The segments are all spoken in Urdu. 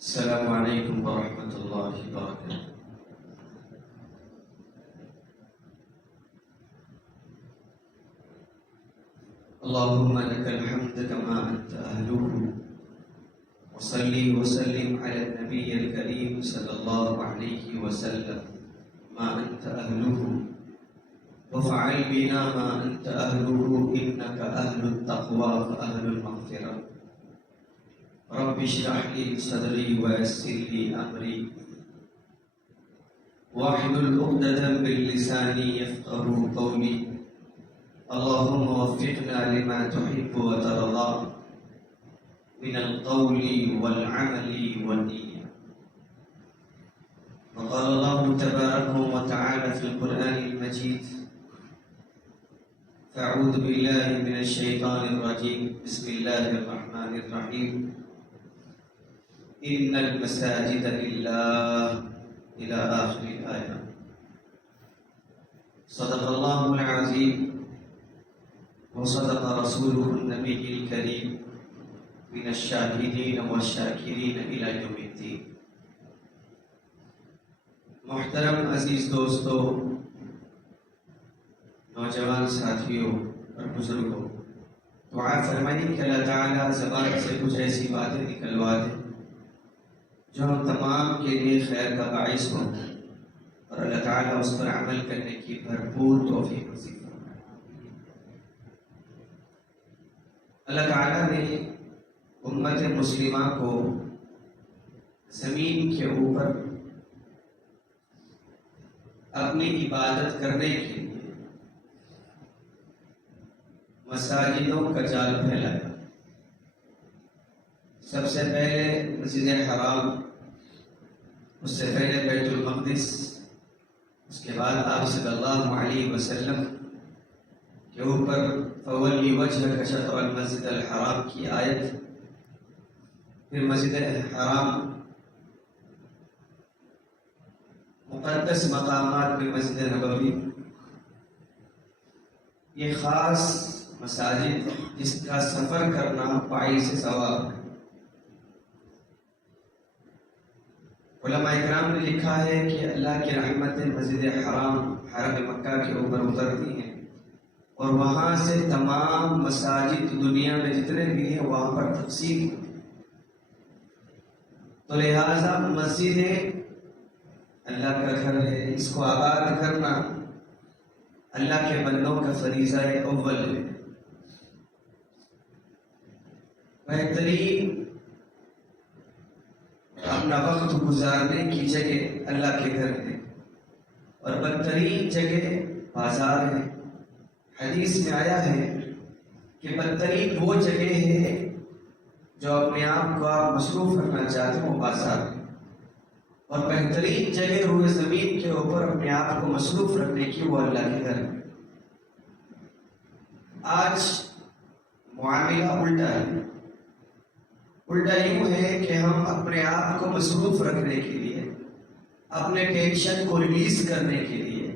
السلام علیکم ورحمۃ اللہ وبرکاتہ۔ اللهم لك الحمد كما أنت أهله، وصلي وسلم على النبي الكريم صلى الله عليه وسلم ما أنت أهله، وفعل بنا ما أنت أهله إنك أهل التقوى وأهل المغفرة. رب اشرح لي صدري ويسر لي أمري واحلل عقدة من لساني يفقهوا قولي. اللهم وفقنا لما تحب وترضى من القول والعمل والنية. وقال الله تبارك وتعالى في القرآن المجيد: فأعوذ بالله من الشيطان الرجيم، بسم الله الرحمن الرحيم. إن المساجد لله إلى آخر الآية. صدق الله العظيم وصدق رسوله النبي الكريم من الشاهدين والشاكرين إلى يوم الدين. محترم عزیز دوستو، نوجوان ساتھیوں اور بزرگوں، دعا فرمائیں کہ اللہ تعالیٰ زبان سے کچھ ایسی باتیں نکلوا دے جو ہم تمام کے لیے خیر کا باعث ہوں، اور اللہ تعالیٰ اس پر عمل کرنے کی بھرپور توفیق نصیب فرمائے۔ اللہ تعالیٰ نے امت مسلمہ کو زمین کے اوپر اپنی عبادت کرنے کے لیے مساجدوں کا جال پھیلایا۔ سب سے پہلے مسجد حرام، اس سے پہلے بیت المقدس، اس کے بعد آپ صلی اللہ علیہ وسلم کے اوپر فولی وجہک شطر المسجد الحرام کی آیت، پھر مسجد حرام، مقدس مقامات میں مسجد نبوی، یہ خاص مساجد جس کا سفر کرنا باعث ثواب ہے۔ علماء اکرام نے لکھا ہے کہ اللہ کی رحمت مسجد حرام، حرم مکہ کے اوپر اترتی ہیں، اور وہاں سے تمام مساجد دنیا میں جتنے بھی ہیں وہاں پر تقسیم ہوتی ہیں۔ تو لہٰذا مسجد اللہ کا گھر ہے، اس کو آباد کرنا اللہ کے بندوں کا فریضہ اول ہے۔ بہترین اپنا وقت گزارنے کی جگہ اللہ کے گھر ہے، اور بدترین جگہ بازار ہے۔ حدیث میں آیا ہے کہ بدترین وہ جگہ ہے جو اپنے آپ کو آپ مصروف رکھنا چاہتے ہیں، وہ بازار ہے، اور بہترین جگہ روئے زمین کے اوپر اپنے آپ کو مصروف رکھنے کی وہ اللہ کے گھر ہے۔ آج معاملہ الٹا ہے۔ الٹا یوں ہے کہ ہم اپنے آپ کو مصروف رکھنے کے لیے، اپنے ٹینشن کو ریلیز کرنے کے لیے،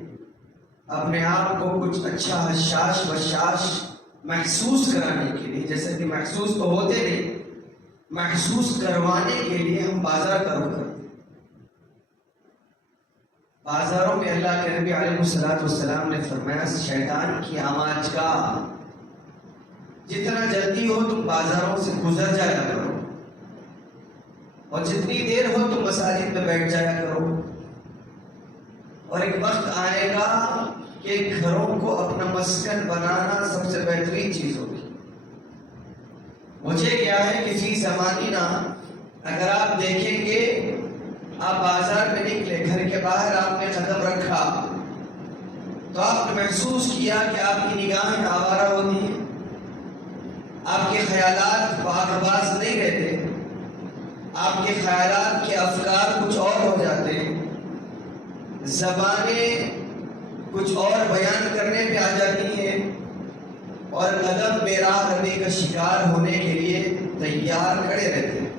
اپنے آپ کو کچھ اچھا حشاش بشاش محسوس کرانے کے لیے، جیسے کہ محسوس تو ہوتے نہیں، محسوس کروانے کے لیے ہم بازار کا رخ کرتے ہیں۔ بازاروں میں اللہ کے نبی علیہ السلام نے فرمایا، شیطان کی آماج کا، جتنا جلدی ہو تم بازاروں سے گزر جایا کرو، اور جتنی دیر ہو تم مساجد میں بیٹھ جایا کرو، اور ایک وقت آئے گا کہ گھروں کو اپنا مسکن بنانا سب سے بہترین چیز ہوگی۔ مجھے کیا ہے کہ فی زمانینا اگر آپ دیکھیں گے، آپ بازار میں نکلے، گھر کے باہر آپ نے قدم رکھا تو آپ نے محسوس کیا کہ آپ کی نگاہیں آوارہ ہوتی ہیں، آپ کے خیالات باغ نہیں رہتے، آپ کے خیالات کے افکار کچھ اور ہو جاتے ہیں، زبانیں کچھ اور بیان کرنے پہ آ جاتی ہیں، اور قدم بے راہ رہنے کا شکار ہونے کے لیے تیار کھڑے رہتے ہیں۔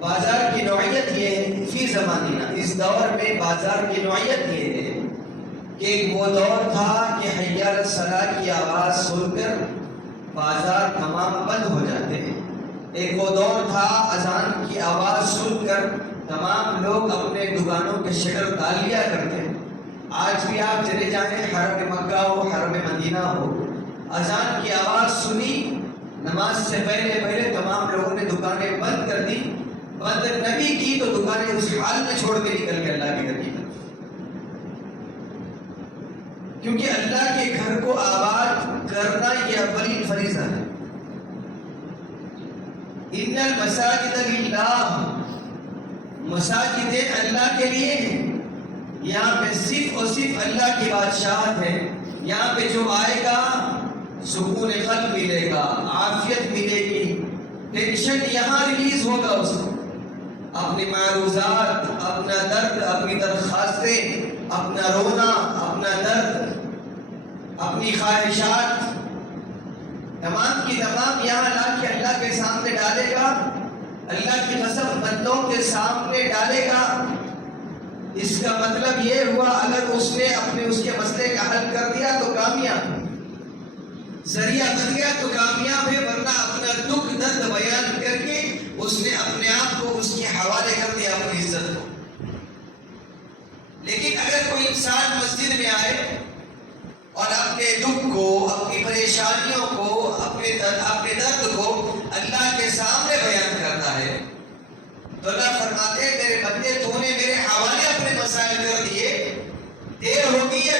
بازار کی نوعیت یہ ہے، فی زمانینا، اس دور میں بازار کی نوعیت یہ ہے کہ ایک وہ دور تھا کہ حی علی الصلاۃ کی آواز سن کر بازار تمام بند ہو جاتے ہیں، ایک وہ دور تھا اذان کی آواز سن کر تمام لوگ اپنے دکانوں کے شٹر ڈال لیا کرتے ہیں. آج بھی آپ چلے جائیں، حرم مکہ ہو حرم مدینہ ہو، اذان کی آواز سنی، نماز سے پہلے تمام لوگوں نے دکانیں بند کر دی. بند نبی کی تو دکانیں اس حال میں چھوڑ کے نکل گئے اللہ کے گھر کی طرف، کیونکہ اللہ کے گھر کو آباد کرنا یہ اولین فریضہ ہے. ان المساجد للہ، مساجدیں اللہ کے لیے ہیں. یہاں پہ صرف اور صرف اللہ کی بادشاہت ہے. یہاں پہ جو آئے گا سکون قلب ملے گا، عافیت ملے گی، ٹینشن یہاں ریلیز ہوگا. اس کو اپنی معروضات، اپنا درد، اپنی درخواستیں، اپنا رونا، اپنا درد، اپنی خواہشات تمام کی تمام یہاں لا کے اللہ کے سامنے ڈالے گا. اللہ کی قسم بندوں کے سامنے ڈالے گا. اس کا مطلب یہ ہوا اگر اس نے اس کے مسئلے کا حل کر دیا تو کامیاب، ذریعہ بن گیا تو کامیاب ہے. ورنہ اپنا دکھ درد بیان کر کے اس نے اپنے آپ کو اس کے حوالے کر دیا اپنی عزت کو. لیکن اگر کوئی انسان مسجد میں آئے اور اپنے دکھ کو، اپنی پریشانیوں کو، اپنے درد کو اللہ کے سامنے بیان کرتا ہے تو اللہ فرماتے ہیں میرے بندے تو نے میرے حوالے اپنے مسائل کر دیے، دیر ہوگی ہے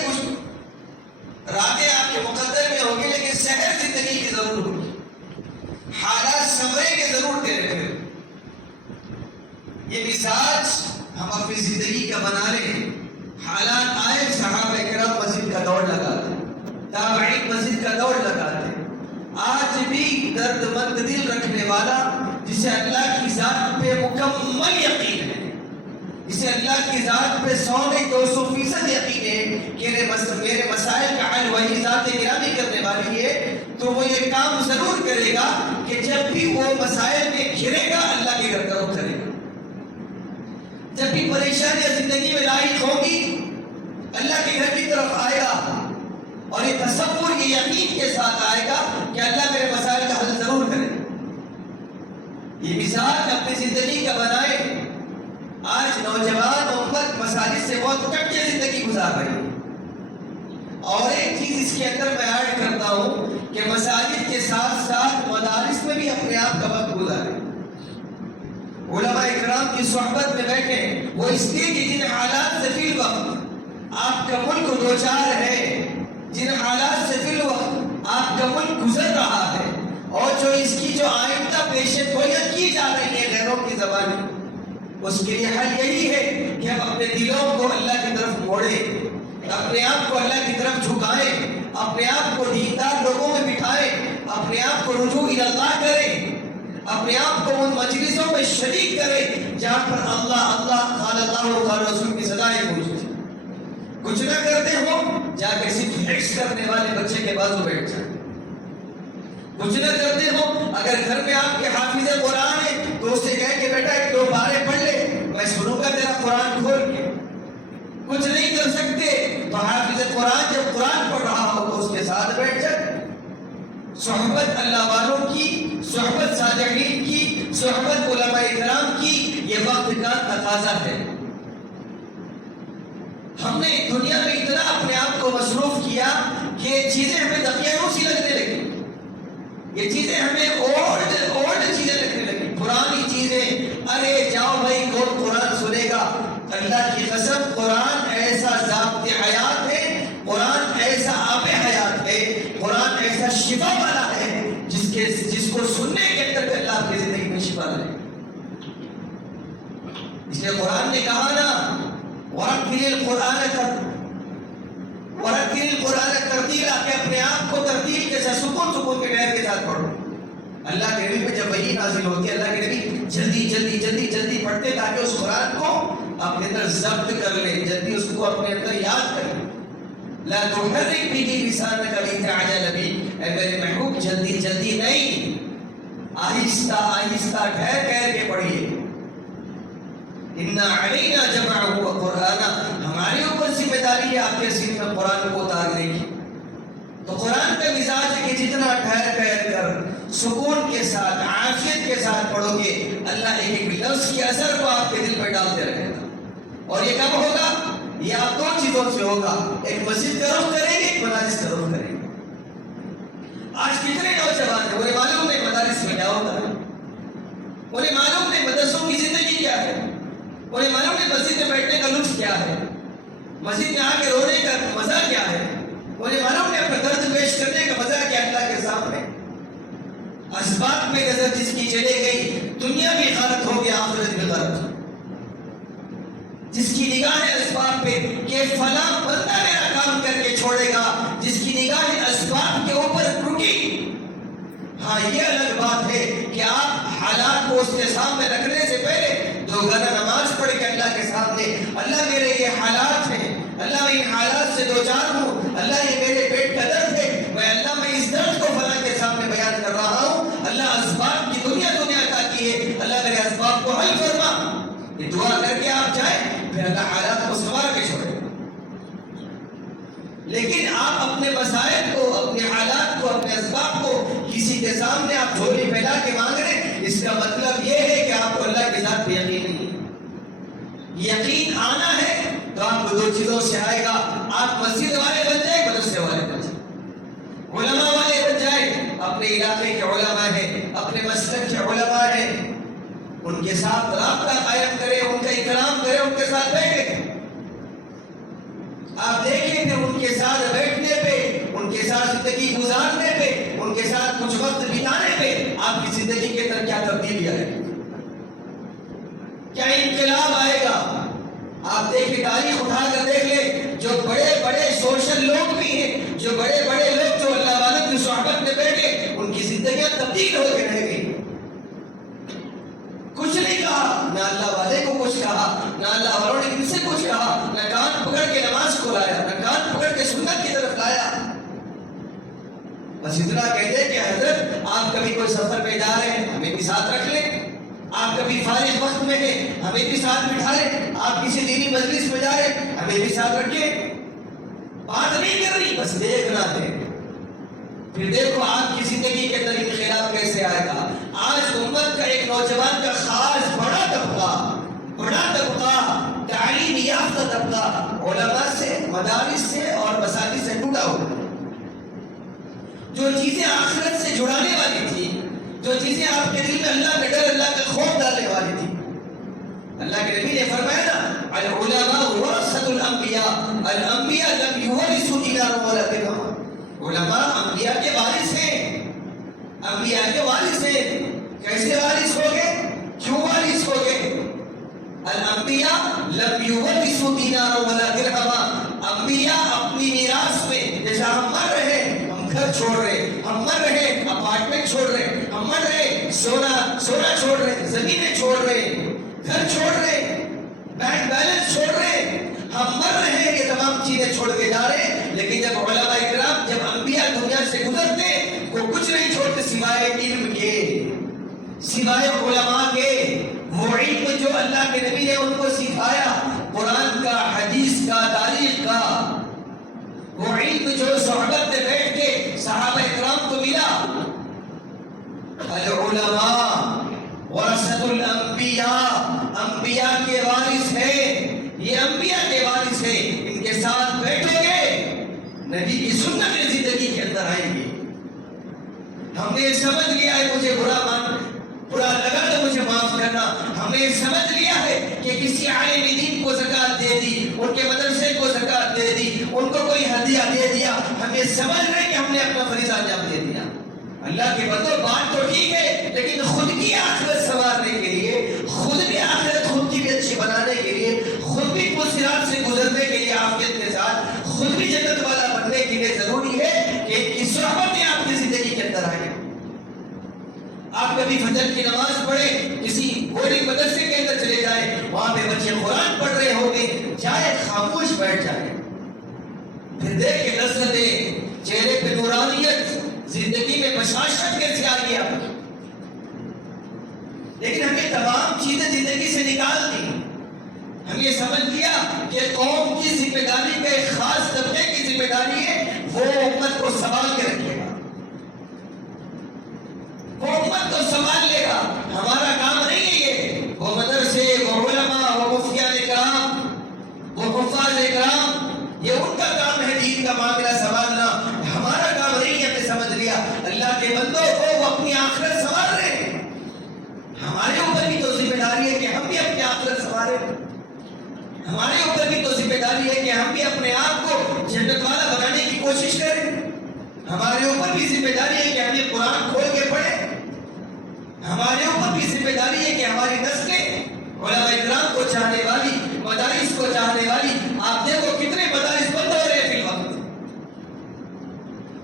کچھ راتیں آپ کے مقدر میں ہوگی، لیکن سحر زندگی کی ضرور ہوگی. حالات سمرے کے ضرور تیرے پہ. یہ مزاج ہم اپنی زندگی کا بنا لیں. حالات آئے، صحابہ کرام مسجد کا دوڑ لگاتے، تابعین مسجد کا دوڑ لگاتے. آج بھی درد مند دل رکھنے والا جسے اللہ کی ذات پہ مکمل یقین ہے، جسے اللہ کی ذات پہ 100 نہیں 200% یقین ہے کہ میرے مسائل کا حل وہی ذات گرامی کرنے والی ہے، تو وہ یہ کام ضرور کرے گا کہ جب بھی وہ مسائل میں گھرے گا اللہ کے گھر کا رخ کرے گا. جب بھی پریشانیاں زندگی میں لاحق ہوگی اللہ کے گھر کی طرف آئے گا اور یہ تصور، یہ یقین کے ساتھ آئے گا کہ اللہ میرے مسائل کا حل ضرور کرے. یہ مثال اپنی زندگی کا بنائے. آج نوجوان امت مساجد سے بہت کٹ کے زندگی گزار رہی ہے. اور ایک چیز اس کے اندر میں ایڈ کرتا ہوں کہ مساجد کے ساتھ ساتھ مدارس میں بھی اپنے آپ کا وقت گزارے. علماء اکرام کی صحبت میں بیٹھے، وہ اس لیے کہ جن حالات سے فی الوقت آپ کا ملک دوچار ہے، جن حالات سے فی الوقت آپ کا ملک گزر رہا ہے، اور جو اس کی جو آئندہ پیشن گوئیاں کی جا رہی ہے غیروں کی زبانی، اس کے لیے حل یہی ہے کہ ہم اپنے دلوں کو اللہ کی طرف موڑیں، اپنے آپ کو اللہ کی طرف جھکائیں، اپنے آپ کو دیندار لوگوں میں بٹھائیں، اپنے آپ کو رجوع اللہ کریں، اپنے آپ کو ان مجلسوں میں شریک کریں جہاں پر اللہ اللہ قال اللہ و قال رسول کی صدائیں گونجتی. کچھ نہ کرتے ہو جا کے صرف حفظ کرنے والے بچے کے بازو بیٹھ جائیں. کچھ نہ کرتے ہو اگر گھر میں آپ کے حافظ قرآن ہے تو اس سے کہیں کہ بیٹا ایک دو بارے پڑھ لے، میں سنوں گا تیرا قرآن کھول کے. کچھ نہیں کر سکتے تو حافظ قرآن جب قرآن پڑھ رہا ہو تو اس کے ساتھ بیٹھ جائے. صحبت اللہ والوں کی، صحبت صادقین کی، صحبت علماء کرام کی یہ وقت کا تقاضا ہے. ہم نے دنیا میں اتنا اپنے آپ کو مصروف کیا کہ چیزیں ہمیں دقیانوں سی لگنے لگی. یہ چیزیں ہمیں اولڈ چیزیں لگنے لگی، پرانی چیزیں. ارے جاؤ بھائی کون قرآن سنے گا. اللہ کی قسم قرآن ایسا ضابط حیات ہے، قرآن ایسا آب حیات ہے، قرآن ایسا شفا والا ہے جس کو سننے کے اندر اللہ آپ کی زندگی میں شفا لے. اس لیے قرآن نے کہا نا وَرَتِّلِ الْقُرْآنَ ترتیلا، کہ اپنے آپ کو ترتیل کے ساتھ سکون کے ڈیر کے ساتھ پڑھو. اللہ کے نبی پہ جب وحی نازل ہوتی ہے اللہ کے نبی جلدی پڑھتے تاکہ اس قرآن کو اپنے اندر ضبط کر لیں، جلدی اس کو اپنے اندر یاد کر لیں. لا تحرک به لسانک لتعجل به، اے میرے محبوب جلدی نہیں، آہستہ ٹھہر کے پڑھیے. اِنَّ عَلَيْنَا جَمْعَهُ وَقُرْآنَهُ، ہمارے اوپر ذمہ داری ہے آپ کے سینے میں قرآن کو اتارنے کی. تو قرآن کا مزاج ہے کہ جتنا ٹھہر کر سکون کے ساتھ عافیت کے ساتھ پڑھو گے اللہ ایک ایک لفظ کے اثر کو آپ کے دل پہ ڈالتے رہے گا. اور یہ کب ہوگا؟ یہ آپ دو چیزوں سے ہوگا. ایک مسجد کا رخ کریں گے, ایک مدارس کا رخ کریں گے. آج کتنے نوجوان ہیں انہیں معلوم نہیں مدارس میں کیا ہوتا ہے, انہیں معلوم نہیں مدرسوں کی زندگی کیا ہے, انہیں معلوم نہیں مسجد میں بیٹھنے کا لطف کیا ہے, مسجد میں آ کے رونے کا مزہ کیا ہے, انہیں معلوم نہیں اپنا درد پیش کرنے کا مزہ کیا اللہ کے سامنے. اسباب میں نظر جس کی چلے گئی دنیا بھی غلط ہو گیا, آخرت بھی غلط. جس کی نگاہ اسباب پہ کہ فلاں بندہ میرا کام کر کے چھوڑے گا, جس کی نگاہ اسباب کے اوپر رکی. ہاں یہ الگ بات ہے کہ آپ حالات کو اس کے سامنے رکھنے سے پہلے دو گھر نماز پڑھ کے اللہ کے سامنے, اللہ میرے یہ حالات ہیں, اللہ میں ان حالات سے دو چار ہوں, اللہ یہ میرے پیٹ کا درد ہے, میں اللہ میں اس درد کو فلاں کے سامنے بیان کر رہا ہوں, اللہ اسباب کی دنیا عطا کی ہے, اللہ میرے اسباب کو حل فرما. یہ دعا کر کے آپ جائیں, پھر اللہ حالات کو سنوار کے چھوڑے. لیکن آپ اپنے مسائل کو, اپنے حالات کو, اپنے اسباب کو کسی کے سامنے آپ جھولی پھیلا کے مانگ رہے ہیں, اس کا مطلب یہ ہے کہ آپ کو اللہ کے ذات پہ یقین نہیں ہے. یقین آنا ہے تو آپ کو دو چیزوں سے آئے گا. آپ مسجد والے بن جائیں, مدرسے والے بن جائیں, علماء والے بن جائیں, اپنے علاقے کے علماء ہیں, اپنے مسلک کے علماء ہیں, ان کے ساتھ رابطہ قائم کریں, ان کا اکرام کریں, ان کے ساتھ بیٹھیں. آپ دیکھیں کہ ان کے ساتھ بیٹھنے پہ, ان کے ساتھ زندگی گزارنے پہ, ان کے ساتھ کچھ وقت بتانے پہ آپ کی زندگی کے اندر کیا تبدیلی آئے گی, کیا انقلاب آئے گا. آپ دیکھیں, تاریخ اٹھا کر دیکھ لیں, جو بڑے بڑے سوشل لوگ بھی ہیں, جو بڑے بڑے لوگ جو اللہ والوں کی صحبت میں بیٹھے, ان کی زندگیاں تبدیل ہو کے رہ گئی. کچھ نہیں کہا, نہ اللہ والے کو کچھ کہا, نہ اللہ والوں نے کسی سے کچھ کہا, نہ کان پکڑ کے نماز کو لایا, نہ کان پکڑ کے سنت کی طرف لایا. بس اتنا کہتے کہ حضرت آپ کبھی کوئی سفر میں جا رہے ہیں, ہمیں بھی ساتھ رکھ لیں, آپ کبھی فارغ وقت میں ہیں, ہمیں بھی ساتھ بٹھا لیں, آپ کسی دینی مجلس میں جا رہے ہیں, ہمیں بھی ساتھ رکھیں. بات نہیں کر رہی, بس دیکھنا ہے. پھر دیکھو آپ کی زندگی کے اندر انقلاب کیسے آئے گا. آج امت کا ایک نوجوان کا خاص بڑا طبقہ تعلیم یافتہ طبقہ علماء سے, مدارس سے اور مساجد سے ٹوٹا ہوا. جو چیزیں آخرت سے جڑانے والی تھی, جو چیزیں آپ کے دل میں اللہ کا ڈر, اللہ کا خوف ڈالنے والی تھی, اللہ کے نبی نے فرمایا نا, العلماء ورثۃ الانبیاء, الانبیاء لم یورثوا دینارا ولا درہما. علماء انبیاء کے وارث ہیں, انبیاء کے وارث ہیں. کیسے وارث ہو گئے, کیوں وارث ہو گئے؟ الانبیاء لم یورثوا دینارا ولا درہما. انبیاء اپنی میراث میں, جیسا ہم مر رہے ہیں, ہم گھر چھوڑ رہے, ہم مر رہے اپارٹمنٹ چھوڑ رہے, ہم مر رہے سونا چھوڑ رہے, زمینیں چھوڑ رہے, گھر چھوڑ رہے, بینک بیلنس چھوڑ رہے, ہم مر رہے ہیں, یہ تمام چیزیں چھوڑ کے جا رہے ہیں. لیکن جب علماء اکرام, جب انبیاء دنیا سے گزرتے, وہ کچھ نہیں چھوڑتے سوائے علم کے, سوائے علماء کے. وہ علم جو اللہ کے نبی نے ان کو سکھایا, قرآن کا, حدیث کا, تاریخ کا, وہ علم جو صحبت میں بیٹھ کے صحابہ اکرام کو ملا. العلماء ورثۃ الانبیاء, انبیاء کے وارث ہیں, یہ انبیاء کے وارث ہیں. ان کے ساتھ بیٹھو گے, نبی کی سنت زندگی کے اندر آئیں گے. ہم نے سمجھ لیا ہے, مجھے برا لگا تو مجھے معاف کرنا. ہم نے سمجھ لیا ہے کہ کسی عالم دین کو زکات دے دی, ان کے مدرسے کو زکات دے دی, ان کو کوئی ہدیہ دے دیا, ہم یہ سمجھ رہے کہ ہم نے اپنا فریضہ انجام دے دیا. اللہ کے بندو, بات تو ٹھیک ہے, لیکن خود کی آخرت سنوارنے کے لیے, خود بھی آخرت خود کی بھی اچھی بنانے کے لیے, خود بھی مشکلات سے گزرنے کے لیے عافیت کے ساتھ, خود بھی جنت والا بننے کے لیے ضروری ہے کہ کی صحبتیں آپ کی زندگی کے اندر آئیں. آپ کبھی فجر کی نماز پڑھیں, کسی بورڈنگ مدرسے کے اندر چلے جائیں, وہاں پہ بچے قرآن پڑھ رہے ہوں گے, جائے خاموش بیٹھ جائیں, پھر دیکھ کے لذتیں, چہرے پہ نورانیت, زندگی میں بشاشت کیسے آ گئی آپ کی. لیکن ہم یہ تمام چیزیں زندگی سے نکال دی. ہم یہ سمجھ لیا کہ قوم کی ذمہ داری کا ایک خاص طبقے کی ذمہ داری ہے, وہ امت کو سنبھال کے رکھے گا. امت کو سنبھال لے گا. ہمارا کام نہیں ہے یہ. وہ مدرسے، وہ علماء، وہ مفتیان کرام، وہ حفاظ کرام، یہ ان کا کام ہے دین کا معاملہ سنبھالنا. ہمارا کام نہیں ہے. ہمیں سمجھ لیا اللہ کے بندوں کو وہ اپنی آخرت سنبھال رہے ہیں. ہمارے اوپر بھی تو ذمہ داری ہے کہ ہم بھی اپنی آخرت سنبھالیں. ہمارے اوپر بھی تو ذمہ داری ہے کہ ہم بھی اپنے آپ کو جنت والا بنانے کی کوشش کریں. ہمارے اوپر بھی ذمہ داری ہے کہ ہم یہ قرآن کھول کے پڑھیں. ہمارے اوپر بھی ذمہ داری ہے کہ ہماری نسلیں علماء کرام کو چاہنے والی، مدارس کو چاہنے والی. آپ دیکھو کتنے مدارس بند ہو رہے ہیں فی الوقت.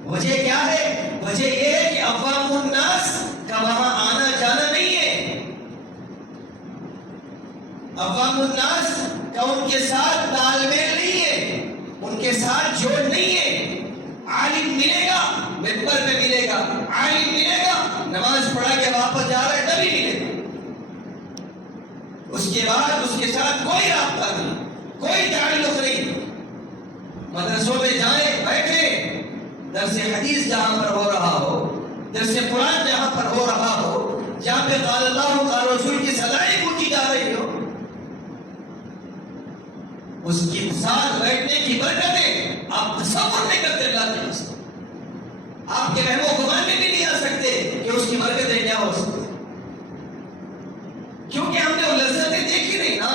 وجہ کیا ہے؟ وجہ یہ ہے کہ عوام الناس کا وہاں آنا جانا نہیں ہے. عوام الناس کا ان کے ساتھ تال میل نہیں ہے، ان کے ساتھ جوڑ نہیں ہے. عالم ملے گا ممبر پہ ملے گا، عالم ملے گا نماز پڑھا کے واپس جا رہا ہے تبھی ملے گا. اس کے بعد اس کے ساتھ کوئی رابطہ نہیں، کوئی تعلق نہیں. مدرسوں میں جائیں، بیٹھے، درس حدیث جہاں پر ہو رہا ہو، درس قرآن جہاں پر ہو رہا ہو، جہاں پہ قال اللہ قال رسول کی سدائیں پوچھی جا رہی ہو، اس کے ساتھ بیٹھنے کی برکتیں آپ تصور نہیں کرتے. اللہ کے رسول آپ کے رحم و گمان میں بھی نہیں آ سکتے کہ اس کی برکتیں کیا ہو سکتی، کیونکہ ہم نے وہ لذتیں دیکھی نہیں نا.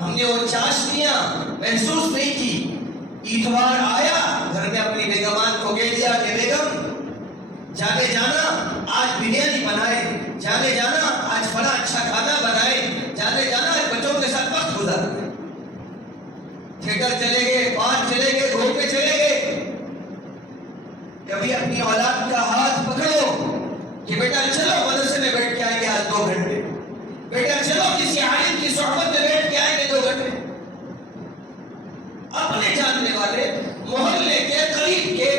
ہم نے وہ چاشنیاں محسوس نہیں کی. اتوار آیا، گھر میں اپنی بیگمان کو کہہ دیا کہ بیگم جانے جانا آج بریانی بنائے، جانے جانا آج بڑا اچھا کھانا بنائے، جانے جانا آج بچوں کے ساتھ وقت گزارے. تھیٹر چلے گئے، پارک چلے گئے، روڈ پہ چلے گئے. کبھی اپنی اولاد کا ہاتھ پکڑو کہ بیٹا چلو مدرسے میں بیٹھ کے آئیں گے آج 2 گھنٹے، بیٹا چلو کسی عالم کی صحبت میں بیٹھ کے آئیں گے 2 گھنٹے. اپنے جاننے والے محلے کے قریب کے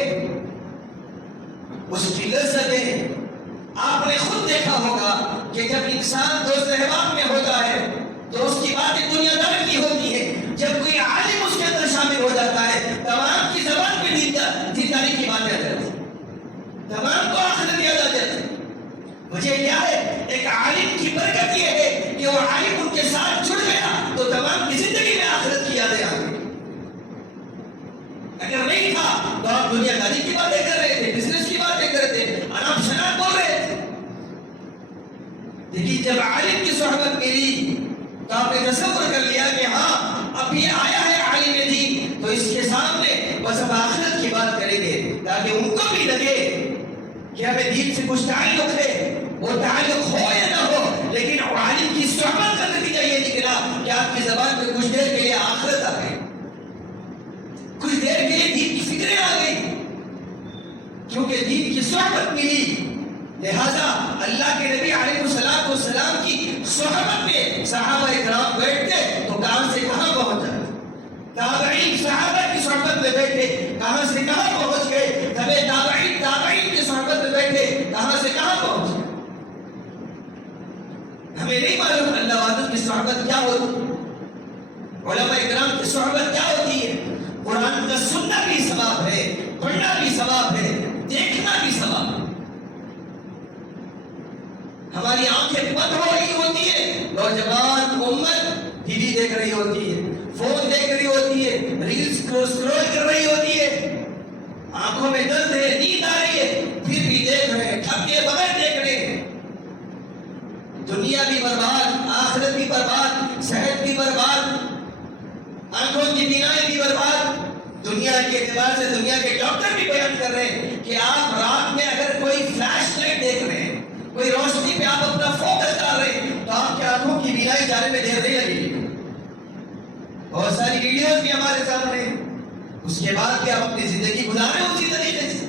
اس کی لذتیں آپ نے خود دیکھا ہوگا کہ جب انسان دوست احباب میں ہوتا ہے تو اس کی باتیں دنیا دار کی ہوتی ہے. جب کوئی عالم اس کے اندر شامل ہو جاتا ہے تمام کی زبان پہ دینداری کی باتیں آ جاتی ہیں، تمام کو آخرت یاد آ جاتی ہے. وجہ کیا ہے؟ ایک عالم کی برکت یہ ہے کہ وہ عالم ان کے ساتھ جڑ گیا تو تمام کی زندگی میں آخرت کی یادیں آ گئی. اگر نہیں تھا تو آپ دنیا داری کی باتیں کر رہے تھے، بزنس کی باتیں کر رہے تھے، اناپ شناپ بول رہے تھے. لیکن جب عالم کی صحبت ملی تو آپ نے تصور کر لیا کہ ہاں اب یہ آیا ہے عالم دین تو اس کے سامنے بس اب آخرت کی بات کریں گے، تاکہ ان کو بھی لگے کہ ہمیں دین سے کچھ تعلق ہے. وہ تعلق ہو یا نہ ہو لیکن عالم کی صحبت کا نتیجہ یہ نکلا کہ آپ کی زبان پہ کچھ دیر کے لیے آخرت آ گئی، کچھ دیر کے لیے دین کی فکریں آ گئی، کیونکہ دین کی صحبت ملی. لہذا اللہ کے نبی علیہ السلام کی صحبت میں صحابہ کرام بیٹھتے تو کہاں سے کہاں پہنچ جاتے. تابعین صحابہ کی صحبت میں بیٹھے کہاں سے کہاں پہنچ گئے. تابعین کی صحبت میں بیٹھے کہاں سے کہاں پہنچ گئے. ہمیں نہیں معلوم اللہ والوں کی صحبت کیا ہوتی، علماء کرام کی صحبت کیا ہوتی ہے. قرآن کا سننا بھی ثواب ہے، پڑھنا بھی ثواب ہے، دیکھنا بھی ثواب ہے. ہماری آنکھیں بند ہو رہی ہوتی ہے، نوجوان امت ٹی وی دیکھ رہی ہوتی ہے، فون دیکھ رہی ہوتی ہے، ریلز سکرول کر رہی ہوتی ہے، آنکھوں میں درد ہے، نیند آ رہی ہے، پھر بھی دیکھ رہے ہیں، تھک کے بغیر دیکھ رہے ہیں. دنیا بھی برباد، آخرت بھی برباد، صحت بھی برباد، آنکھوں کی بینائی بھی برباد. دنیا کے اعتبار سے دنیا کے ڈاکٹر بھی بیان کر رہے ہیں کہ آپ رات میں اگر کوئی فلیش لائٹ دیکھ رہے ہیں، کوئی روشنی پہ آپ اپنا فوکس ڈال رہے ہیں تو آپ کے آنکھوں کی بینائی جانے میں دیر نہیں لگے گی. بہت ساری ویڈیوز بھی ہمارے سامنے. اس کے بعد کہ آپ اپنی زندگی گزارے اسی طریقے سے.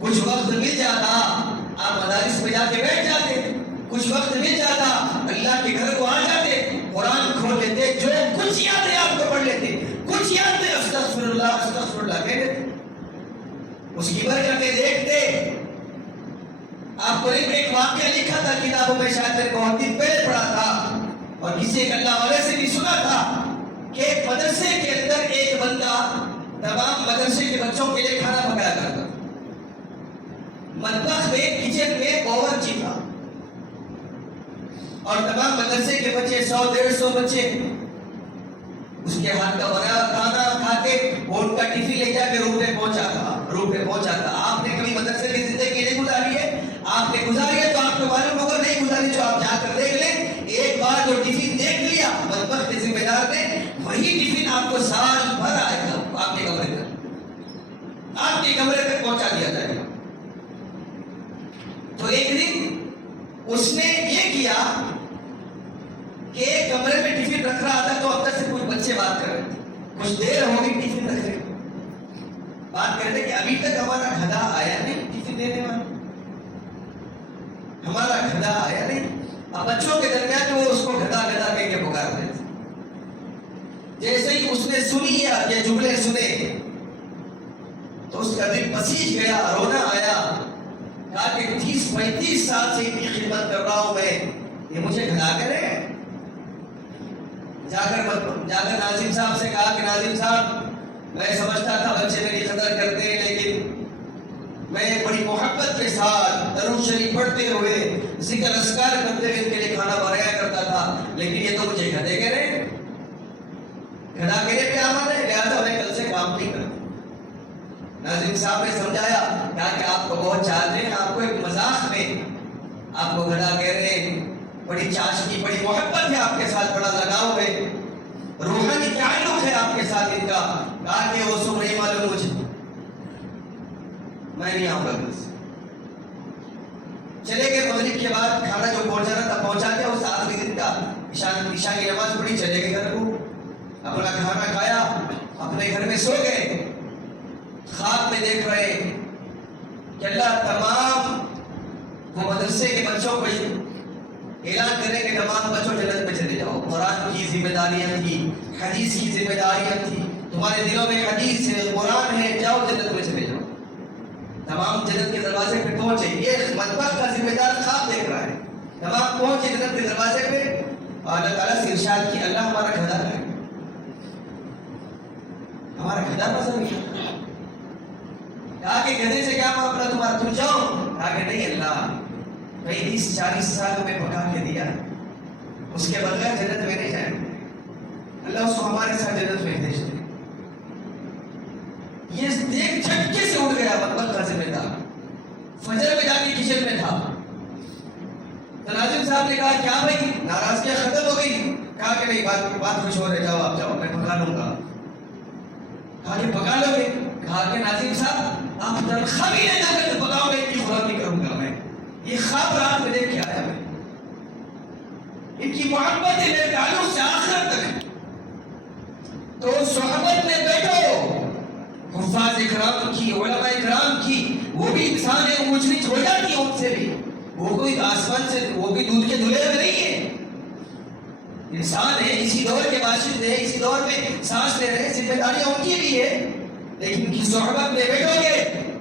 کچھ وقت مل جاتا آپ مدارس میں جا کے بیٹھ جاتے، کچھ وقت مل جاتا اللہ کے گھر کو آ جاتے، قرآن کھول لیتے، جو کچھ یاد ہے آپ کو پڑھ لیتے، کچھ یاد ہے استغفر اللہ کہہ لیتے، اس کی برکتیں دیکھتے. آپ کو ایک واقعہ لکھا تھا کتابوں میں، شاید میرے بہت دن پہلے پڑھا تھا اور کسی ایک اللہ والے سے بھی سنا تھا کہ ایک مدرسے کے اندر ایک بندہ تمام مدرسے کے بچوں کے لیے کھانا پکایا کرتا. مطبخ میں کچن میں باورچی تھا اور تمام مدرسے کے بچے 100-150 بچے اس کے ہاتھ کا بنا کھانا کھا کے وہ ان کا ٹفن لے جا کے روم پہ پہنچا تھا. آپ نے کبھی مدرسے کی زندگی نہیں گزاری ہے؟ آپ نے گزاری ہے تو آپ کو معلوم ہوگا. نہیں گزاری جو آپ جا کر دیکھ لیں. ایک بار جو ٹفن دیکھ لیا مطبخ کے ذمہ دار نے, وہی ٹفن آپ کو سال بھر آئے گا آپ کے کمرے تک پہنچا دیا جائے گا. تو ایک دن اس نے یہ کیا کہ ایک کمرے میں ٹفن رکھ رہا تھا, تو اب تک سے کچھ بچے بات کر رہے تھے. کچھ دیر ہو گئی ٹفن رکھ رہے, بات کرتے کہ ابھی تک ہمارا گھدا آیا نہیں ٹفن دینے والا, ہمارا گھدا آیا نہیں. اب بچوں کے درمیان وہ اس کو گھدا کہہ کے پکارتے تھے. جیسے ہی اس نے سنی یہ جملے سنے تو اس کا دل پسیج گیا, رونا آیا. کہا کہ 30-35 سال سے اتنی خدمت کر رہا ہوں میں, یہ مجھے گھدا کرے. جا کر ناظم صاحب سے کہا کہ ناظم صاحب میں سمجھتا تھا بچے میری قدر کرتے ہیں, لیکن میں بڑی محبت کے ساتھ درود شریف پڑھتے ہوئے ذکر اذکار کرتے ہوئے ان کے لیے کھانا بنایا کرتا تھا, لیکن یہ تو مجھے گھدا کرے پہ آمد ہے, لہٰذا میں کل سے کام نہیں کرتا. ناظم صاحب نے سمجھایا, کہا کہ آپ کو بہت چاہتے ہیں, آپ کو ایک مذاق میں آپ کو گھدا کہہ رہے ہیں, بڑی چاشنی بڑی محبت ہے آپ کے ساتھ, بڑا لگاؤ ہے, روحانی تعلق ہے آپ کے ساتھ ان کا. کہا کہ وہ سب نہیں معلوم مجھے, میں نہیں آؤں گا. چلے گئے. مغرب کے بعد کھانا جو پہنچانا تھا پہنچا دیا. اس آخری دن کا عشاء کی نماز پڑھی, چلے گئے گھر کو, اپنا کھانا کھایا, اپنے گھر میں سو گئے. خواب میں دیکھ رہے کہ اللہ تمام وہ مدرسے کے بچوں کو اعلان کریں کہ تمام بچوں جنت میں چلے جاؤ. قرآن کی ذمہ داریاں تھی, حدیث کی ذمہ داریاں تھی, تمہارے دلوں میں حدیث ہے, قرآن ہے, جاؤ جنت میں چلے جاؤ. تمام جنت کے دروازے پہ پہنچے. یہ مطبخ کا ذمہ دار خواب دیکھ رہا ہے. تمام پہنچے جنت کے دروازے پہ, اللہ تعالیٰ سے ارشاد کی, اللہ ہمارا گھدا ہے, ہمارا گھدا نظر نہیں. کہا کہ گدھے سے کیا معاملہ تمہارا, تم جاؤ. کہا کہ نہیں اللہ, 30-40 سال میں پکا کے دیا, اس کے بغیر جنت میں نہیں جائیں گے. اللہ اس کو ہمارے ساتھ جنت میں بھیج دے. یہ دیکھ جھٹکے سے اٹھ گیا مطبخ کا ذمہ دار. فجر میں جا کے کچن میں تھا. تو ناظم صاحب نے کہا کیا بھائی ناراضگیاں ختم ہو گئی؟ کہا کہ نہیں, بات کچھ اور ہے, جاؤ آپ جاؤ, میں پکا لوں گا. کہا کہ پکا لو گے؟ کہا کہ ناظم صاحب آپ تنخواہ بھی لے جا کر پکاؤ گے, اتنی خواب نہیں کروں گا میں. یہ خواب رات میں دیکھ کے آیا میں. ان کی محبت ہے میرے تعلق سے آخرت تک. تو صحبت میں بیٹھو, حفاظ اکرام کی, علماء اکرام کی, وہ بھی انسان ہے, اونچ نیچ ہو جاتی ہے ان سے بھی. وہ کوئی آسمان سے, وہ بھی دودھ کے دھلے ہوئے نہیں ہے, انسان ہے, اسی دور کے باشندے ہیں, اسی دور میں سانس لے رہے ہیں, ذمہ داریاں ان کی بھی ہے. لیکن کی صحبت میں بیٹھو گے,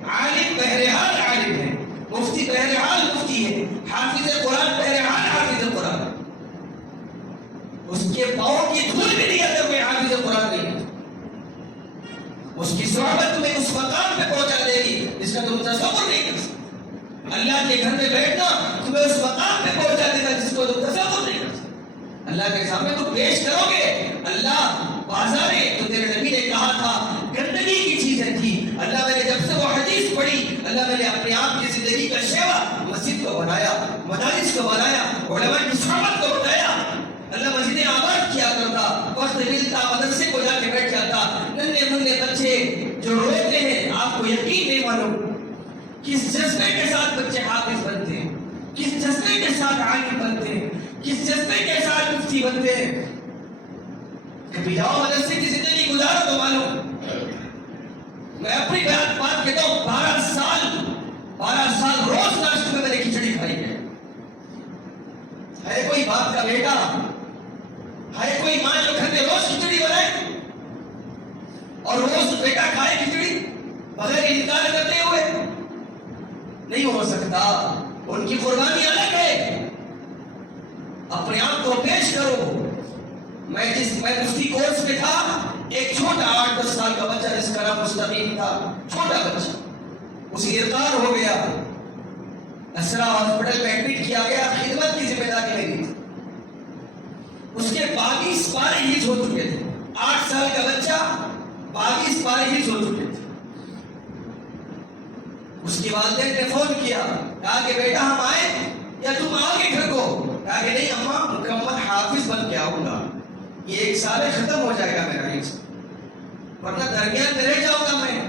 عالم بہرحال عالم ہے, مفتی بہرحال مفتی ہے, حافظ قرآن بہرحال حافظ قرآن. اس کے پاؤں کی دھول بھی نہیں اگر کوئی حافظ قرآن نہیں ہے. اس کی صحبت تمہیں اس مقام پہ پہنچا دے گی جس کا تم تصور نہیں کر سکتے. اللہ کے گھر میں بیٹھنا تمہیں اس مقام پہ پہنچا دے گا جس کو تم تصور نہیں کر سکتے. اللہ کے سامنے تم پیش کرو گے, اللہ بازار ہے تو تیرے نبی نے کہا تھا گندگی کی چیزیں تھی. اللہ میں نے جب سے وہ حدیث پڑھی, اللہ میں نے اپنے آپ کی زندگی کا شیوا مسجد کو بنایا, مدارس کو بنایا, علماء کی صحبت کو بنایا. اللہ مسجدیں آباد کیا کرتا, وقت ملتا مدرسے کو جا کے بیٹھ جاتا. ننھے منھے بچے جو روتے ہیں, آپ کو یقین نہیں معلوم کس جذبے کے ساتھ بچے حافظ بنتے ہیں, کس جذبے کے ساتھ عالم بنتے ہیں, کس جذبے کے ساتھ مفتی بنتے ہیں. کبھی جاؤ مدرسے کی زندگی گزارو تو معلوم. میں اپنی بات کہتا ہوں, 12 سال روز ناشتے میں نے کھچڑی کھائی ہے کوئی باپ کا بیٹا, ہے کوئی ماں جو گھر میں روز کھچڑی بنائے اور روز بیٹا کھائے کھچڑی بغیر انکار کرتے ہوئے؟ نہیں ہو سکتا. ان کی قربانی الگ ہے. اپنے آپ کو پیش کرو. میں مفتی کورس میں تھا, ایک چھوٹا 8-10 سال کا بچہ جس کا نام مستقیم تھا, چھوٹا بچہ, اسی ارقار ہو گیا. اسرا ہاسپٹل میں ایڈمٹ کیا گیا، خدمت کی ذمہ داری میری تھی۔ اس کے 22 پارے ہیز ہو چکے تھے، 8 سال کا بچہ 22 پارے ہیز ہو چکے تھے۔ اس کی والدین نے فون کیا، کہا کہ بیٹا ہم آئے یا تم آؤ گے گھر کو؟ کہا کہ نہیں اماں، مکمل حافظ بن کے آؤں گا، یہ 1 سال ختم ہو جائے گا میرا حفظ، ورنہ درمیان میں رہ جاؤں گا میں۔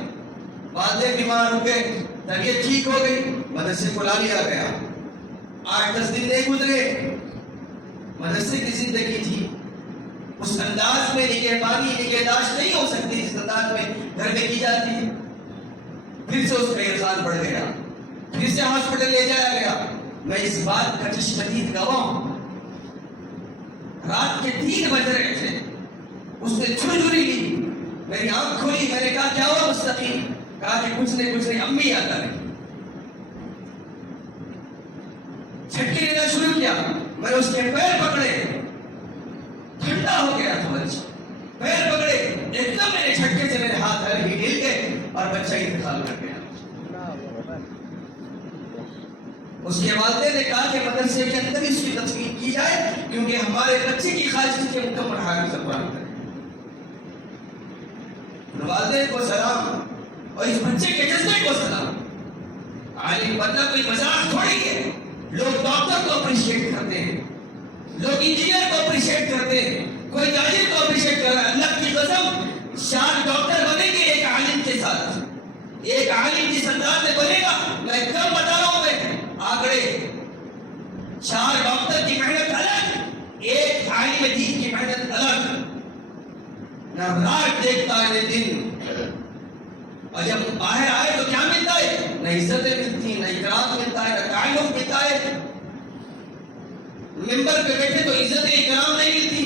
والدین بیمار ہو گئے، طبیعت ٹھیک ہو گئی، مدرسے کو لا لیا گیا۔ 8-10 دن نہیں گزرے، مدرسے کی زندگی تھی اس انداز میں نگہبانی نگہداشت نہیں ہو سکتی جس انداز میں گھر میں کی جاتی ہے۔ پھر سے اس کا ارسال بڑھ گیا، پھر سے ہاسپٹل لے جایا گیا۔ میں اس بات کا شدید گواہ ہوں، رات کے 3 بج رہے تھے، اس نے چھری لی، میری آنکھ کھولی، میں نے کہا کیا ہوا مستقیم؟ کہا کہ کچھ نہیں امی آتا رہی۔ جھٹکے لینا شروع کیا، میں نے اس کے پیر پکڑے، ٹھنڈا ہو گیا تھا بچہ، پیر پکڑے، ایک دم میرے جھٹکے سے میرے ہاتھ ہل گئے اور بچہ انتقال کر گیا۔ اس کے والدین نے کہا کہ مدرسے کے اندر اس کی تدفین کی جائے، کیونکہ ہمارے بچے کی خواہش تھی کہ مکمل حافظ قرآن کرے۔ والدین کو سلام اور اس بچے کے جذبے کو سلام۔ عالم بننا کوئی مذاق تھوڑی ہے، لوگ ڈاکٹر کو اپریشیٹ کرتے ہیں، لوگ انجینئر کو اپریشیٹ کرتے ہیں، کوئی تاجر کو اپریشیٹ کر رہا ہے۔ اللہ کی قسم 4 ڈاکٹر بنے گے ایک عالم کے ساتھ، ایک عالم جس انداز میں بنے گا، میں کب بتا رہا ہوں، میں آگڑے 4 ڈاکٹر کی محنت الگ، ایک عالم دین کی محنت الگ، نہ رات دیکھتا ہے دن، اور جب باہر آئے تو کیا ملتا ہے؟ نہ عزتیں ملتی، نہ اکرام ملتا ہے، نہ تعلق ملتا ہے۔ ممبر پہ بیٹھے تو عزت اکرام نہیں ملتی،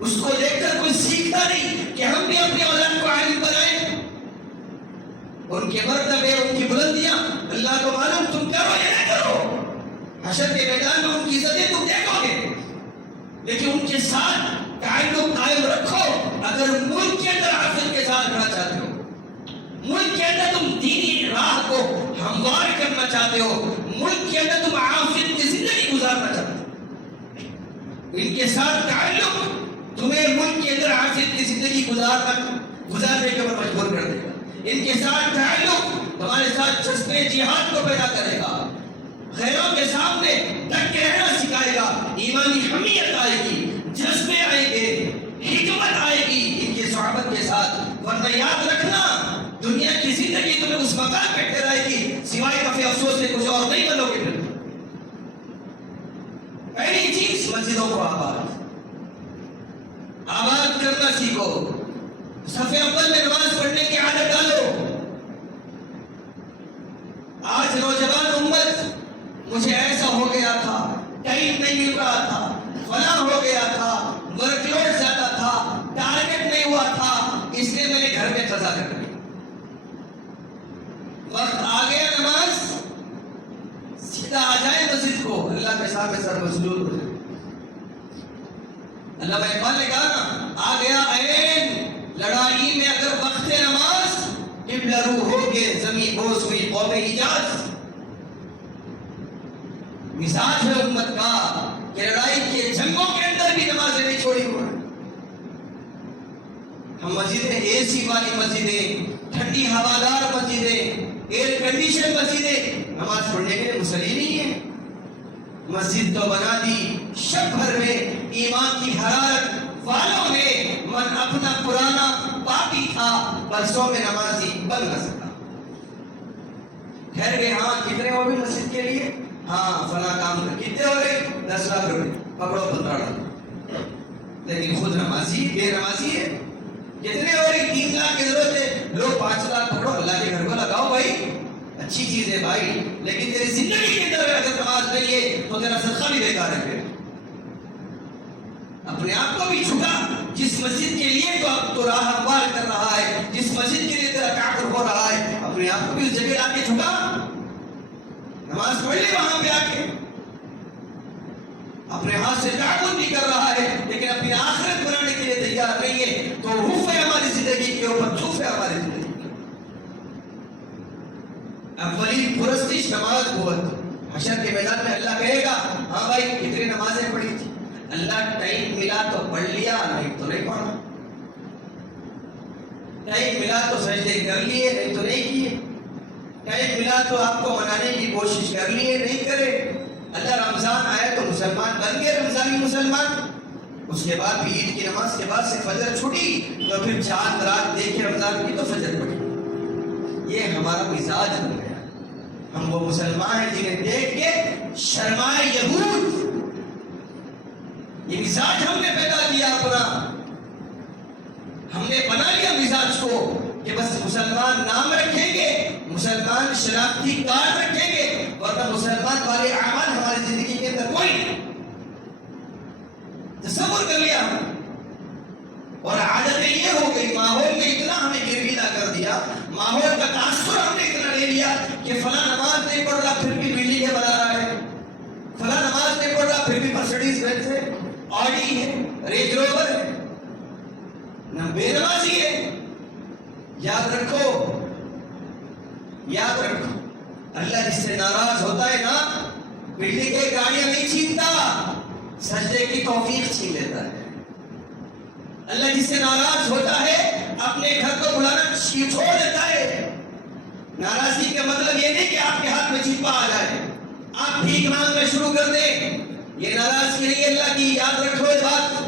اس کو دیکھ کر کوئی سیکھتا نہیں کہ ہم بھی اپنے اولاد کو عالم بنائیں۔ ان کے مرتبے، ان کی بلندیاں اللہ کو معلوم، تم کرو یا نہ کرو، حشر کے میدان میں ان کی عزتیں تم دیکھو گے، لیکن ان کے ساتھ تعلق قائم رکھو۔ اگر ملک کے اندر حافظ کے ساتھ رہنا چاہتے ہو، ملک کے اندر تم دینی راہ کو ہموار کرنا چاہتے ہو، ملک کے اندر تم حافظ کی زندگی گزارنا چاہتے ہو، ان کے ساتھ تعلق تمہیں ملک کے اندر حافظ کی زندگی گزارنے کے اوپر مجبور کر دے گا۔ ان کے ساتھ تعلق تمہارے ساتھ جذبے جہاد کو پیدا کرے گا، غیروں کے سامنے ڈٹ کے رہنا سکھائے گا، ایمانی حمیت آئے گی، جذبے آئیں گے، حکمت آئے گی ان کی صحبت کے ساتھ۔ ورنہ یاد رکھنا، دنیا کی زندگی تمہیں اس مقام پہ ٹھہرائے گی، سوائے کفی افسوس سے کچھ اور نہیں بنو گے۔ پھر پہلی چیز مسجدوں کو آباد کرنا سیکھو، صف اول میں نماز پڑھنے کی عادت ڈالو۔ آج نوجوان امت، مجھے ایسا ہو گیا تھا، ٹائم نہیں مل رہا تھا، فلاں ہو گیا تھا، ورک لوڈ زیادہ تھا، ٹارگٹ نہیں ہوا تھا، اس لیے میں نے گھر میں قضا کر لی۔ وقت آ گیا نماز، سیدھا آ جائے مسجد کو، اللہ کے سامنے سر مسجود ہو جائے۔ اللہ اقبال نے کہا نا، آ گیا عین لڑائی میں اگر وقت نماز، قبلہ رو ہو کے زمین بوس ہوئی قوم حجاز۔ مزاج ہے امت کا کہ لڑائی کے جنگوں کے اندر بھی نمازیں نہیں چھوڑی ہوئی۔ ہم مسجدیں اے سی والی مسجدیں، ٹھنڈی ہوادار مسجدیں، ایئر کنڈیشن مسجدیں، نماز پڑھنے کے لیے مصلی نہیں ہے۔ مسجد تو بنا دی شب بھر میں ایمان کی حرارت والوں نے، من اپنا پرانا پاپی تھا، برسوں میں نمازی بن نہ سکا۔ ٹھہر گئے، ہاں کتنے ہو گئے مسجد کے لیے؟ ہاں فلاں کام کر، کتنے ہو گئے؟ 10 لاکھ روپے، پکڑو 15 لاکھ، لیکن خود نمازی بے نمازی ہے۔ کتنے ہو رہی؟ 3 لاکھ کی ضرورت ہے، لوگ 5 لاکھ پکڑو، اللہ کے گھر کو لگاؤ بھائی، اچھی چیز ہے بھائی، لیکن تیری زندگی کے اندر اگر نماز نہیں ہے تو تیرا صدقہ بھی بیکار ہے۔ پھر اپنے آپ کو بھی جھکا، جس مسجد کے لیے تو راہ ہموار کر رہا ہے، جس مسجد کے لیے تیرا کافر ہو رہا ہے، اپنے آپ کو بھی اس جگہ لا کے جھکا، نماز پڑھ لے وہاں پہ آ کے۔ اپنے ہاتھ سے تعاون بھی کر رہا ہے، لیکن اپنی آخرت بنانے کے لیے تیار نہیں ہے، تو روف ہے ہماری زندگی کے اوپر، دھوپ ہے ہماری زندگی۔ اولین پرستش نماز بہت. حشر کے میدان میں اللہ کہے گا ہاں بھائی کتنی نمازیں پڑھی تھی؟ اللہ ٹائم ملا تو پڑھ لیا, نہیں تو نہیں پڑھا. ٹائم ملا تو سجدے کر لیے, نہیں تو نہیں کیے. ٹائم ملا تو آپ کو منانے کی کوشش کر لیے, نہیں کرے. اللہ رمضان آیا تو مسلمان بن گئے, رمضانی مسلمان. اس کے بعد بھی عید کی نماز کے بعد سے فجر چھٹی تو پھر چاند رات دیکھے رمضان کی تو فجر پڑھی. یہ ہمارا مزاج بن گیا. ہم وہ مسلمان ہیں جنہیں دیکھ کے شرمائے یہود. یہ مزاج ہم نے پیدا کیا اپنا. ہم نے بنا لیا مزاج کو کہ بس مسلمان نام رکھیں گے, مسلمان شناختی کارڈ رکھیں گے, ورنہ مسلمان والے اعمال ہماری زندگی کے اندر کوئی نہیں. تصور کر لیا ہم, اور عادتیں یہ ہو گئی, ماحول نے اتنا ہمیں گرویدہ کر دیا, ماحول کا تاثر ہم نے اتنا لے لیا کہ فلاں نماز نہیں پڑھ رہا پھر بھی بلڈنگیں بنا رہا ہے, فلاں نماز نہیں پڑھ رہا پھر بھی مرسیڈیز بینز ہے, آڈی ہے, رینج روور ہے, نہ بے نمازی ہے. یاد رکھو, یاد رکھو, اللہ جس سے ناراض ہوتا ہے نا, بلڈنگیں گاڑیاں نہیں چھینتا, سجدے کی توفیق چھین لیتا ہے. اللہ جس سے ناراض ہوتا ہے اپنے گھر کو بلانا چھوڑ دیتا ہے. ناراضگی کا مطلب یہ نہیں کہ آپ کے ہاتھ میں چیپا آ جائے, آپ بھیک مانگنا شروع کر دیں. یہ ناراضگی نہیں اللہ کی, یاد رکھو یہ بات.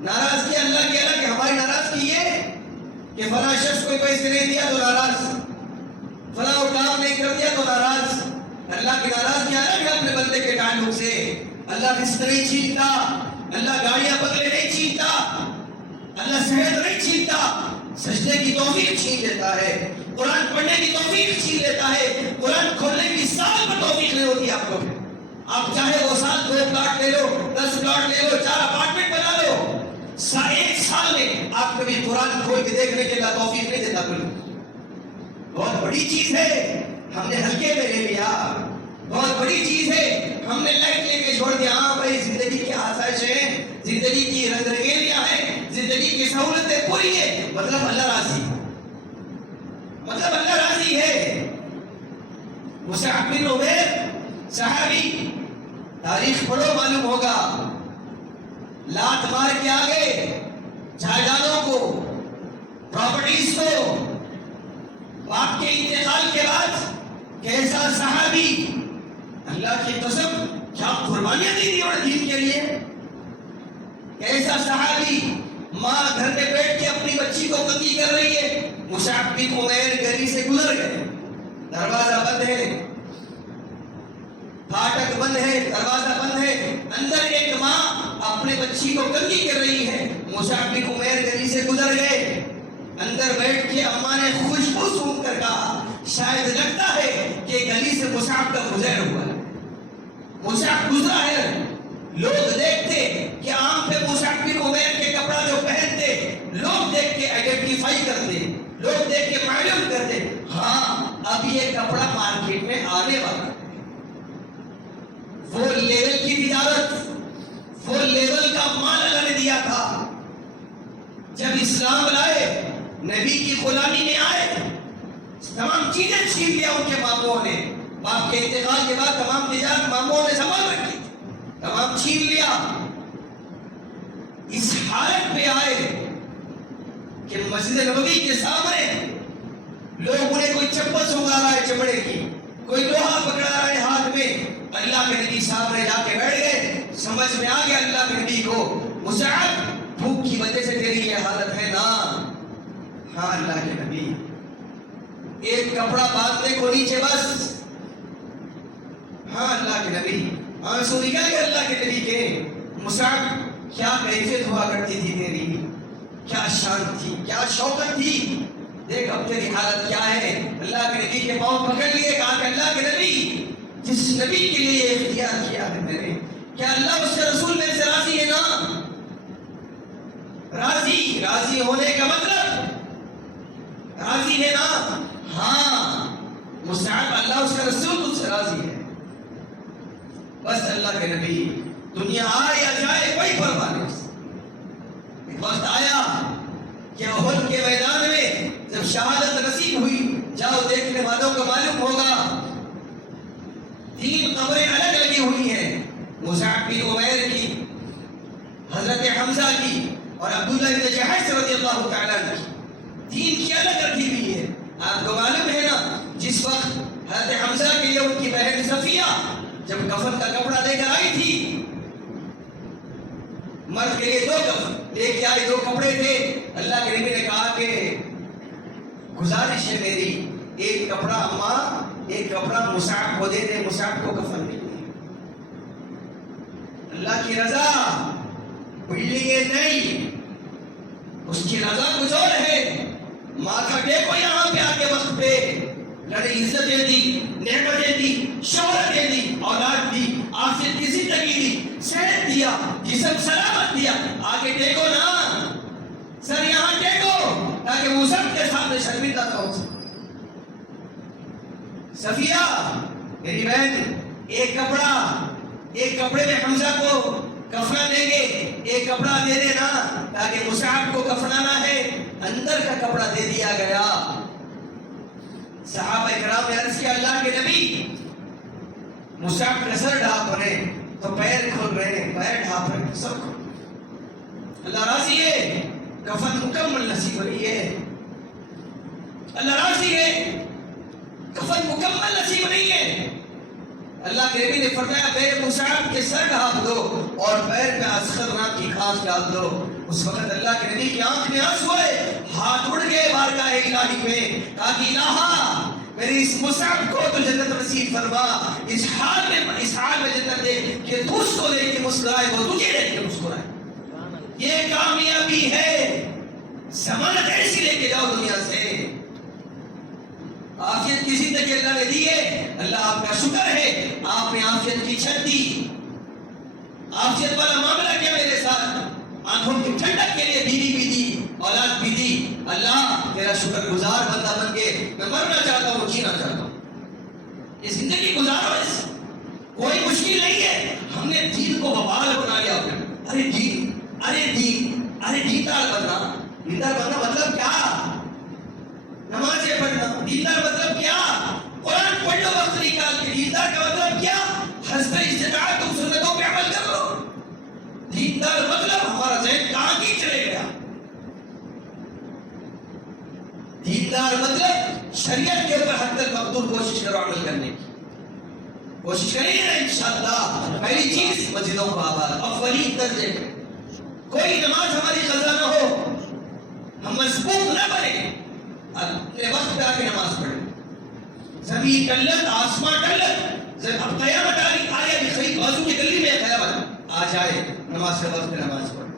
ناراضگی اللہ کی الگ ہے. ہماری ناراضگی یہ کہ فلاں شخص کوئی پیسے نہیں دیا تو ناراض, فلاں کام نہیں کر دیا تو ناراض. اللہ کی ناراضگی الگ ہے اپنے بندے کے تعلق سے. اللہ رزق نہیں چھینتا, اللہ گاڑیاں بنگلے نہیں چھینتا, اللہ صحت نہیں چھینتا, سجدے کی توفیق چھین لیتا ہے, قرآن پڑھنے کی توفیق چھین لیتا ہے. قرآن کھولنے کی سال پر توفیق نہیں ہوتی آپ کو. آپ چاہے وہ سال 2 پلاٹ لے لو, 10 پلاٹ لے لو, 4 اپارٹمنٹ بنا لو, ایک سال میں آپ کبھی قرآن کھول کے دیکھنے کے اللہ توفیق نہیں دیتا. بہت بڑی چیز ہے, ہم نے ہلکے میں لے لیا. بہت بڑی چیز ہے, ہم نے لائٹ لے کے چھوڑ دیا. ہاں بھائی زندگی کی آسائشیں ہیں, زندگی کی رنگ رنگیلیاں ہیں, زندگی کی سہولتیں پوری ہیں, مطلب اللہ راضی, مطلب اللہ راضی ہے. مصعب بن عمیر صحابی, تاریخ پڑھو معلوم ہوگا, لات مار کے آگے جائیدادوں کو, پراپرٹیز کو, باپ کے انتقال کے بعد کیسا صحابی, اللہ کی قسم کیا قربانیاں دی تھی اور دین کے لیے. کیسا صحابی, ماں گھر میں بیٹھ کے اپنی بچی کو قتل کر رہی ہے, مصعب بن عمیر گلی سے گزر گئے, دروازہ بند ہے, پھاٹک بند ہے, دروازہ بند ہے, اندر ایک ماں اپنے بچی کو قتل کر رہی ہے. مصعب بن عمیر گلی سے گزر گئے, اندر بیٹھ کے اماں نے خوشبو سونگھ کر کہا شاید لگتا ہے کہ گلی سے مصعب کا گزر ہوا ہے, مصعب گزرا ہے. لوگ دیکھتے کہ عام پہ مصعب بن عمیر کے کپڑا جو پہنتے, لوگ دیکھ کے آئیڈینٹیفائی کرتے, لوگ دیکھ کے معلوم کرتے ہاں اب یہ کپڑا مارکیٹ میں آنے والا ہے. وہ لیول کی تجارت, وہ لیول کا مال اللہ نے دیا تھا. جب اسلام لائے, نبی کی غلامی میں آئے, تمام چیزیں چھین لیا ان کے ماموں نے. باپ کے انتقال کے بعد تمام تجارت ماموں نے سنبھال رکھی, تمام چھین لیا. اس حالت پہ آئے کہ مسجد نبوی کے سامنے لوگ انہیں کوئی چپل سنگا رہا ہے چمڑے کی, کوئی لوہا پکڑا رہا ہے ہاتھ میں. اللہ کے نبی سامنے جا کے بیٹھ گئے, سمجھ میں آ گیا اللہ کے نبی کو, مصعب بھوک کی وجہ سے تیری یہ حالت ہے نا. ہاں اللہ کے نبی, ایک کپڑا باندھنے کو نیچے بس. ہاں اللہ کے نبی, آنسو نکل گئے اللہ کے نبی کے. مصعب کیا کیفیت ہوا کرتی تھی تیری, کیا شان تھی, کیا شوکت تھی, دیکھ اب تیری حالت کیا ہے. اللہ کے نبی کے پاؤں پکڑ لیے, کہا کہ اللہ کے نبی جس نبی کے لیے اختیار کیا ہے میں نے, کیا اللہ اس کے رسول میں سے راضی ہے نا. راضی, راضی ہونے کا مطلب راضی ہے نا. ہاں مصعب اللہ اس کا رسول تجھ سے راضی ہے. بس اللہ کے نبی, دنیا آئے یا جائے کوئی پرواہ نہیں. وقت آیا کہ احد کے میدان میں جب شہادت نصیب ہوئی, جاؤ دیکھنے والوں کو معلوم ہوگا مصعب بن عمیر کی، حضرت حمزہ کی اور عبداللہ بن جحش رضی اللہ تعالیٰ عنہ کی دین کی الگ ترتیبی ہے. آپ کو معلوم ہے نا جس وقت حضرت حمزہ کے لیے ان کی بہن صفیہ جب کفن کا کپڑا لے کر آئی تھی، مرد کے لیے 2 کفن لے کے آئی، 2 کپڑے تھے. اللہ کے نبی نے کہا کہ گزارش ہے میری، ایک کپڑا اماں ایک کپڑا مصعب کو دے دے، مصعب کو کفن نہیں دے. اللہ کی رضا بلڈنگیں نہیں، اس کی رضا کچھ اور ہے. ماتھا ٹیکو یہاں پہ آ کے وقت پہ، لڑے عزتیں دی، نعمتیں دی، شہرتیں دی، اولاد دی، عافیت کی زندگی دی، صحت دیا، جسم سلامت دیا. آگے ٹیکو نا، سر یہاں ٹیکو تاکہ وہ سب کے سامنے شرمندہ نہ ہو سکے. صفیہ میری بہن، ایک کپڑے میں حمزہ کو کفنا دیں گے، ایک کپڑا دے دینا تاکہ مصعب کو کفنانا ہے. اندر کا کپڑا دے دیا گیا. صحابہ کرام نے عرض کیا اللہ کے نبی، مصعب کا سر ڈھانپ رہے تو پیر کھول رہے ہیں، پیر ڈھانپ رہے تو سر کھول. اللہ راضی ہے، کفن مکمل نصیب نہیں ہے. اللہ راضی ہے، کفن مکمل نصیب نہیں ہے. اللہ کے نبی نے فرمایا میرے مصعب کے سر ڈھانپ دو اور پیر پہ اصغر نام کی خاص ڈال دو. اس وقت اللہ کے نبی کی آنکھ میں آنسو آئے، ہاتھ اڑ گئے بارگاہ الہی میں، کہا کہ الہا میرے اس مصعب کو تو جنت نصیب فرما، اس حال میں جنت دے کہ تو اس کو لے کے مسکرائے، وہ تجھے لے کے مسکرائے. یہ کامیابی ہے. ضمانت ایسی لے کے جاؤ دنیا سے. عافیت کی زندگی اللہ نے دی ہے، اللہ آپ کا شکر ہے، آپ نے عافیت کی چھت دی. عافیت والا معاملہ کیا میرے ساتھ، آنکھوں کی ٹھنڈک کے لیے بیوی بھی دی، اولاد بھی دی. اللہ تیرا شکر گزار بندہ بن کے میں مرنا چاہتا ہوں، جینا چاہتا ہوں. یہ زندگی گزارو، اس کوئی مشکل نہیں ہے. ہم نے دین کو وبال بنا لیا. ارے دیندار بننا مطلب کیا؟ نمازیں پڑھنا. دیندار مطلب کیا؟ قرآن پڑھ لو وقت نکال کے. دیندار کا مطلب کیا؟ حسب استطاعت تم سنتوں پہ عمل کر لو. دیندار مطلب ہمارا ذہن کہاں کی چلے گیا. دیندار مطلب شریعت کے اوپر حد تک مقدور کوشش کرو عمل کرنے کی. کوشش کریں گے انشاءاللہ. پہلی چیز مسجدوں کو آباد، اولین درجے پہ. کوئی نماز ہماری قضا نہ ہو، ہم مسبوق نہ بنے، اپنے وقت پہ آ کے نماز پڑھیں. زمین ٹلت، آسمان ٹلت، اب قیامت آ رہی ابھی خرید بازو کی گلی میں قیامت آ جائے، نماز کے وقت پہ نماز پڑھو.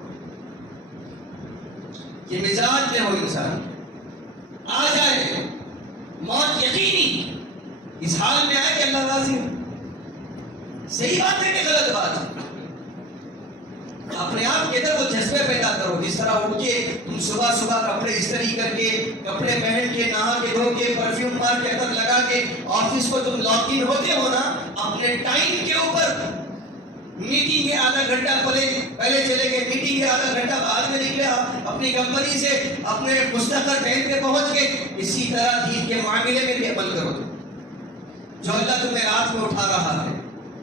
یہ مزاج میں ہو انسان آ جائے، موت یقینی، اس حال میں آئے کہ اللہ راضی ہو. صحیح بات ہے کہ غلط بات ہے؟ اپنے آپ کے اندر وہ جذبے پیدا کرو. جس طرح اٹھ کے تم صبح کپڑے استری کر کے، کپڑے پہن کے، نہا کے دھو کے، پرفیوم مار کے، عطر لگا کے آفس کو تم لاگ ان ہوتے ہو نا، اپنے ٹائم کے اوپر. میٹنگ کے آدھا گھنٹہ پہلے چلے گئے، میٹنگ کے آدھا گھنٹہ بعد میں نکلے، اپنی کمپنی سے اپنے مستقر ٹائم پہ پہنچ گئے. اسی طرح دین کے معاملے میں بھی عمل کرو. جو اللہ تمہیں رات میں اٹھا رہا ہے،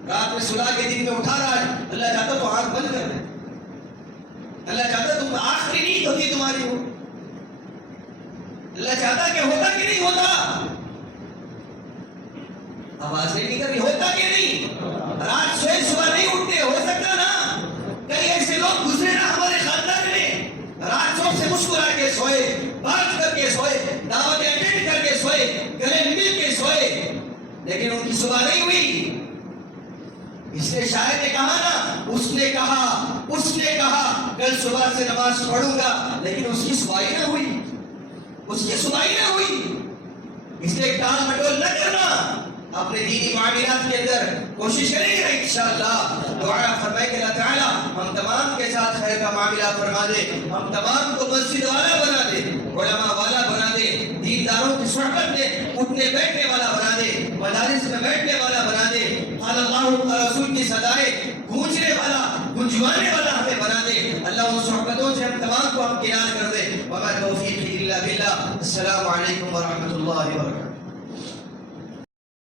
رات میں سلا کے دن میں اٹھا رہا ہے، اللہ چاہتا تو آنکھ بند کر دے. اللہ چاہتا تم آخری نیند ہوتی تمہاری ہو. اللہ چاہتا کہ ہوتا کہ نہیں ہوتا. آواز نہیں کر رہی، ہوتا کہ نہیں؟ رات سوئے صبح نہیں اٹھتے، ہو سکتا نا. کئی ایسے لوگ گزرے نا ہمارے خاندان میں، رات سب سے مسکرا کے سوئے، بات کر کے سوئے، دعوتیں اٹینڈ کر کے سوئے، گلے مل کے سوئے، لیکن ان کی صبح نہیں ہوئی. اس نے شاید نے کہا نا، اس نے کہا کل صبح سے نماز پڑھوں گا، لیکن اس کی صبح نہ ہوئی. اس لیے ٹال مٹول نہ کرنا. اپنے دینی معاملات کے اندر کوشش کریں گے انشاءاللہ. دعا فرمائے کہ اللہ تعالیٰ ہم تمام کے ساتھ خیر کا معاملہ فرما دے، ہم تمام کو مسجد والا بنا دے، علماء والا بنا دے، دینداروں کی صحبت میں اٹھنے بیٹھنے والا بنا دے، مدارس میں بیٹھنے والا بنا دے، قال اللہ رسول کی صدائے گونجنے والا، گنجوانے والا ہمیں بنا دے. اللہ ان صحبتوں سے ہم تمام کو ہم کنار کر دے. وما توفیق الا باللہ. السلام علیکم ورحمۃ اللہ وبرکاتہ.